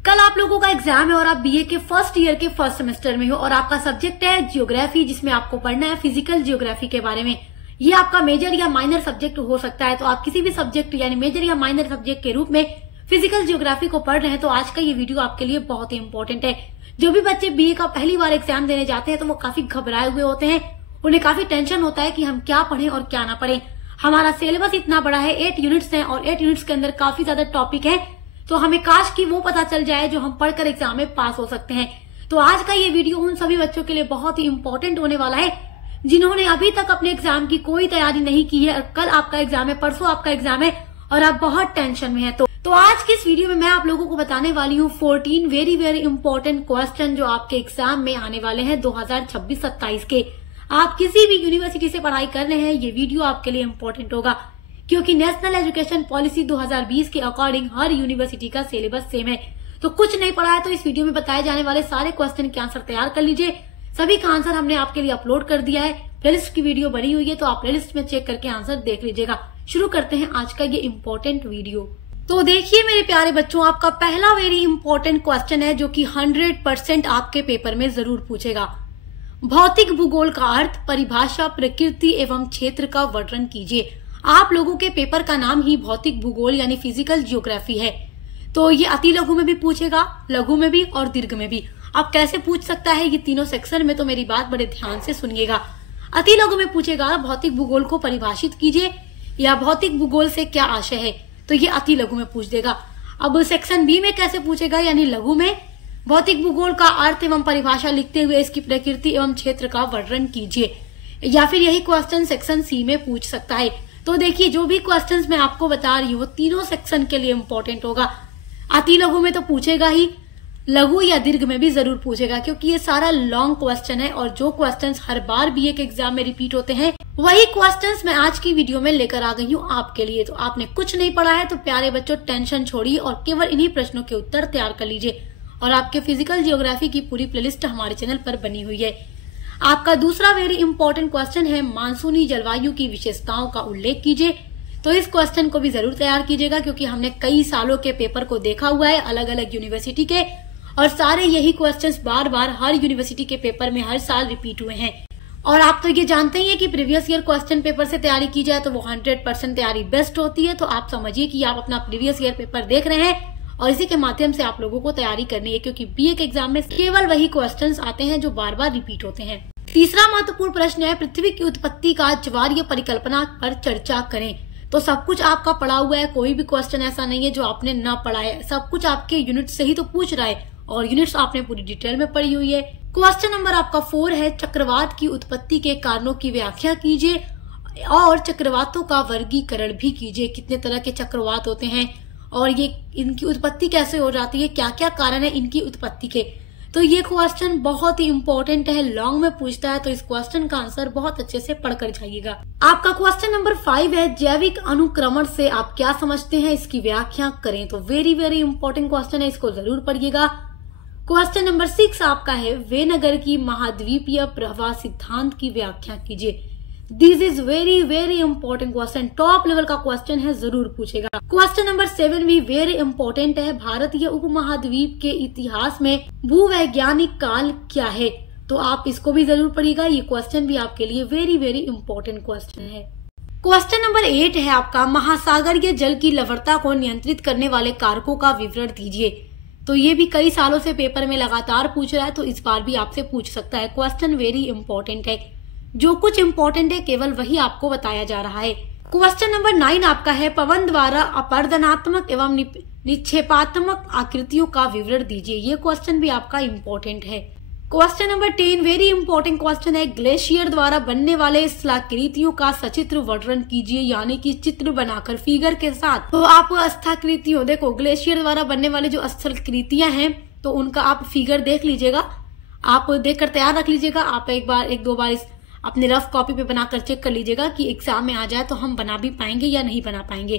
कल आप लोगों का एग्जाम है और आप बीए के फर्स्ट ईयर के फर्स्ट सेमेस्टर में हो और आपका सब्जेक्ट है जियोग्राफी, जिसमें आपको पढ़ना है फिजिकल जियोग्राफी के बारे में। ये आपका मेजर या माइनर सब्जेक्ट हो सकता है, तो आप किसी भी सब्जेक्ट यानी मेजर या माइनर सब्जेक्ट के रूप में फिजिकल जियोग्राफी को पढ़ रहे हैं तो आज का ये वीडियो आपके लिए बहुत ही इंपॉर्टेंट है। जो भी बच्चे बीए का पहली बार एग्जाम देने जाते हैं तो वो काफी घबराए हुए होते हैं, उन्हें काफी टेंशन होता है कि हम क्या पढ़ें और क्या ना पढ़ें। हमारा सिलेबस इतना बड़ा है, 8 यूनिट्स हैं और 8 यूनिट्स के अंदर काफी ज्यादा टॉपिक है, तो हमें काश कि वो पता चल जाए जो हम पढ़कर एग्जाम में पास हो सकते हैं। तो आज का ये वीडियो उन सभी बच्चों के लिए बहुत ही इंपॉर्टेंट होने वाला है जिन्होंने अभी तक अपने एग्जाम की कोई तैयारी नहीं की है। कल आपका एग्जाम है, परसों आपका एग्जाम है और आप बहुत टेंशन में है। तो आज की इस वीडियो में मैं आप लोगों को बताने वाली हूँ 14 वेरी इंपॉर्टेंट क्वेश्चन जो आपके एग्जाम में आने वाले हैं 2026-27 के। आप किसी भी यूनिवर्सिटी से पढ़ाई कर रहे हैं, ये वीडियो आपके लिए इम्पोर्टेंट होगा क्योंकि नेशनल एजुकेशन पॉलिसी 2020 के अकॉर्डिंग हर यूनिवर्सिटी का सिलेबस सेम है। तो कुछ नहीं पढ़ा है तो इस वीडियो में बताए जाने वाले सारे क्वेश्चन के आंसर तैयार कर लीजिए। सभी का आंसर हमने आपके लिए अपलोड कर दिया है, प्लेलिस्ट की वीडियो बनी हुई है, तो आप प्लेलिस्ट में चेक करके आंसर देख लीजिएगा। शुरू करते हैं आज का ये इम्पोर्टेंट वीडियो। तो देखिए मेरे प्यारे बच्चों, आपका पहला वेरी इंपॉर्टेंट क्वेश्चन है जो कि 100% आपके पेपर में जरूर पूछेगा। भौतिक भूगोल का अर्थ, परिभाषा, प्रकृति एवं क्षेत्र का वर्णन कीजिए। आप लोगों के पेपर का नाम ही भौतिक भूगोल यानी फिजिकल जियोग्राफी है, तो ये अति लघु में भी पूछेगा, लघु में भी और दीर्घ में भी। अब कैसे पूछ सकता है ये तीनों सेक्शन में, तो मेरी बात बड़े ध्यान से सुनिएगा। अति लघु में पूछेगा भौतिक भूगोल को परिभाषित कीजिए या भौतिक भूगोल से क्या आशय है, तो ये अति लघु में पूछ देगा। अब सेक्शन बी में कैसे पूछेगा, यानी लघु में भौतिक भूगोल का अर्थ एवं परिभाषा लिखते हुए इसकी प्रकृति एवं क्षेत्र का वर्णन कीजिए, या फिर यही क्वेश्चन सेक्शन सी में पूछ सकता है। तो देखिए जो भी क्वेश्चंस मैं आपको बता रही हूँ वो तीनों सेक्शन के लिए इम्पोर्टेंट होगा। अति लघु में तो पूछेगा ही, लघु या दीर्घ में भी जरूर पूछेगा क्योंकि ये सारा लॉन्ग क्वेश्चन है और जो क्वेश्चंस हर बार बीए के एग्जाम में रिपीट होते हैं वही क्वेश्चंस मैं आज की वीडियो में लेकर आ गई हूँ आपके लिए। तो आपने कुछ नहीं पढ़ा है तो प्यारे बच्चों टेंशन छोड़िए और केवल इन्हीं प्रश्नों के उत्तर तैयार कर लीजिए। और आपके फिजिकल जियोग्राफी की पूरी प्लेलिस्ट हमारे चैनल पर बनी हुई है। आपका दूसरा वेरी इंपॉर्टेंट क्वेश्चन है मानसूनी जलवायु की विशेषताओं का उल्लेख कीजिए। तो इस क्वेश्चन को भी जरूर तैयार कीजिएगा क्योंकि हमने कई सालों के पेपर को देखा हुआ है अलग अलग यूनिवर्सिटी के, और सारे यही क्वेश्चंस बार बार हर यूनिवर्सिटी के पेपर में हर साल रिपीट हुए हैं। और आप तो ये जानते ही हैं कि प्रीवियस ईयर क्वेश्चन पेपर से तैयारी की जाए तो वो 100% तैयारी बेस्ट होती है। तो आप समझिए कि आप अपना प्रीवियस ईयर पेपर देख रहे हैं और इसी के माध्यम से आप लोगों को तैयारी करनी है क्योंकि बीए के एग्जाम में केवल वही क्वेश्चंस आते हैं जो बार बार रिपीट होते हैं। तीसरा महत्वपूर्ण प्रश्न है पृथ्वी की उत्पत्ति का ज्वारीय परिकल्पना पर चर्चा करें। तो सब कुछ आपका पढ़ा हुआ है, कोई भी क्वेश्चन ऐसा नहीं है जो आपने न पढ़ा है, सब कुछ आपके यूनिट से ही तो पूछ रहा है और यूनिट्स आपने पूरी डिटेल में पढ़ी हुई है। क्वेश्चन नंबर आपका 4 है चक्रवात की उत्पत्ति के कारणों की व्याख्या कीजिए और चक्रवातों का वर्गीकरण भी कीजिए। कितने तरह के चक्रवात होते हैं और ये इनकी उत्पत्ति कैसे हो जाती है, क्या क्या कारण है इनकी उत्पत्ति के। तो ये क्वेश्चन बहुत ही इंपॉर्टेंट है, लॉन्ग में पूछता है, तो इस क्वेश्चन का आंसर बहुत अच्छे से पढ़कर जाइएगा। आपका क्वेश्चन नंबर 5 है जैविक अनुक्रमण से आप क्या समझते हैं, इसकी व्याख्या करें। तो वेरी इंपॉर्टेंट क्वेश्चन है, इसको जरूर पढ़िएगा। क्वेश्चन नंबर 6 आपका है वेनगर की महाद्वीपीय प्रवाह सिद्धांत की व्याख्या कीजिए। This is very important question, top level का क्वेश्चन है, जरूर पूछेगा। क्वेश्चन नंबर 7 भी वेरी इंपॉर्टेंट है, भारतीय उपमहाद्वीप के इतिहास में भूवैज्ञानिक काल क्या है। तो आप इसको भी जरूर पढ़िएगा, ये क्वेश्चन भी आपके लिए वेरी इंपॉर्टेंट क्वेश्चन है। क्वेश्चन नंबर 8 है आपका महासागरीय जल की लवणता को नियंत्रित करने वाले कारकों का विवरण दीजिए। तो ये भी कई सालों से पेपर में लगातार पूछ रहा है, तो इस बार भी आपसे पूछ सकता है। क्वेश्चन वेरी इंपॉर्टेंट है, जो कुछ इंपॉर्टेंट है केवल वही आपको बताया जा रहा है। क्वेश्चन नंबर 9 आपका है पवन द्वारा अपर्दनात्मक एवं निक्षेपात्मक आकृतियों का विवरण दीजिए। ये क्वेश्चन भी आपका इंपॉर्टेंट है। Question number 10 very important question है ग्लेशियर द्वारा बनने वाले स्थलाकृतियों का सचित्र वर्णन कीजिए, यानी कि चित्र बनाकर फिगर के साथ। तो आप स्थलाकृतियों, देखो ग्लेशियर द्वारा बनने वाले जो स्थलाकृतियां हैं तो उनका आप फिगर देख लीजिएगा, आप देखकर तैयार रख लीजिएगा। आप एक दो बार इस अपने रफ कॉपी पे बनाकर चेक कर लीजिएगा कि एग्जाम में आ जाए तो हम बना भी पाएंगे या नहीं बना पाएंगे।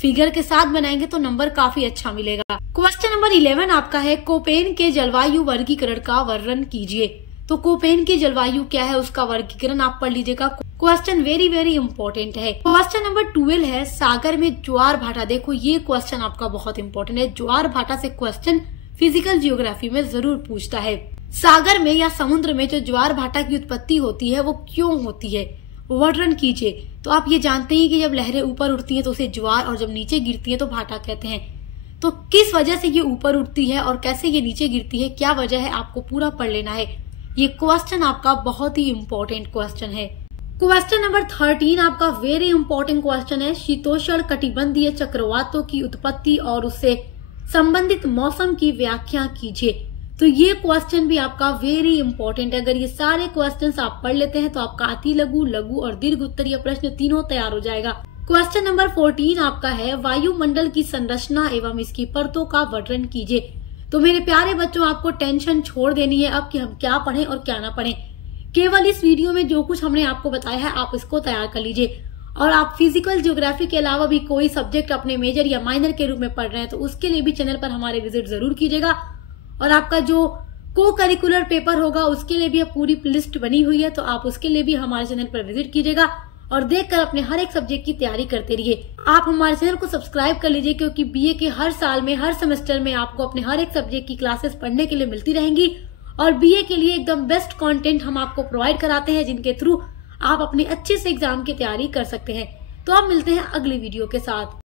फिगर के साथ बनाएंगे तो नंबर काफी अच्छा मिलेगा। क्वेश्चन नंबर 11 आपका है कोपेन के जलवायु वर्गीकरण का वर्णन कीजिए। तो कोपेन की जलवायु क्या है उसका वर्गीकरण आप पढ़ लीजिएगा। क्वेश्चन वेरी इंपॉर्टेंट है। क्वेश्चन नंबर 12 है सागर में ज्वार भाटा। देखो ये क्वेश्चन आपका बहुत इंपॉर्टेंट है, ज्वार भाटा से क्वेश्चन फिजिकल जियोग्राफी में जरूर पूछता है। सागर में या समुद्र में जो ज्वार भाटा की उत्पत्ति होती है वो क्यों होती है, वर्णन कीजिए। तो आप ये जानते हैं कि जब लहरें ऊपर उठती हैं तो उसे ज्वार और जब नीचे गिरती है तो भाटा कहते हैं। तो किस वजह से ये ऊपर उठती है और कैसे ये नीचे गिरती है, क्या वजह है, आपको पूरा पढ़ लेना है। ये क्वेश्चन आपका बहुत ही इम्पोर्टेंट क्वेश्चन है। क्वेश्चन नंबर 13 आपका वेरी इंपॉर्टेंट क्वेश्चन है। शीतोष्ण कटिबंधीय चक्रवातों की उत्पत्ति और उससे संबंधित मौसम की व्याख्या कीजिए। तो ये क्वेश्चन भी आपका वेरी इंपॉर्टेंट है। अगर ये सारे क्वेश्चंस आप पढ़ लेते हैं तो आपका अति लघु, लघु और दीर्घ उत्तरीय प्रश्न तीनों तैयार हो जाएगा। क्वेश्चन नंबर 14 आपका है वायुमंडल की संरचना एवं इसकी परतों का वर्णन कीजिए। तो मेरे प्यारे बच्चों, आपको टेंशन छोड़ देनी है अब कि हम क्या पढ़ें और क्या ना पढ़ें। केवल इस वीडियो में जो कुछ हमने आपको बताया है आप इसको तैयार कर लीजिए। और आप फिजिकल ज्योग्राफी के अलावा भी कोई सब्जेक्ट अपने मेजर या माइनर के रूप में पढ़ रहे हैं तो उसके लिए भी चैनल पर हमारे विजिट जरूर कीजिएगा। और आपका जो को करिकुलर पेपर होगा उसके लिए भी पूरी लिस्ट बनी हुई है, तो आप उसके लिए भी हमारे चैनल पर विजिट कीजिएगा और देखकर अपने हर एक सब्जेक्ट की तैयारी करते रहिए। आप हमारे चैनल को सब्सक्राइब कर लीजिए क्योंकि बीए के हर साल में, हर सेमेस्टर में आपको अपने हर एक सब्जेक्ट की क्लासेस पढ़ने के लिए मिलती रहेंगी और बीए के लिए एकदम बेस्ट कंटेंट हम आपको प्रोवाइड कराते हैं जिनके थ्रू आप अपने अच्छे से एग्जाम की तैयारी कर सकते हैं। तो आप मिलते हैं अगली वीडियो के साथ।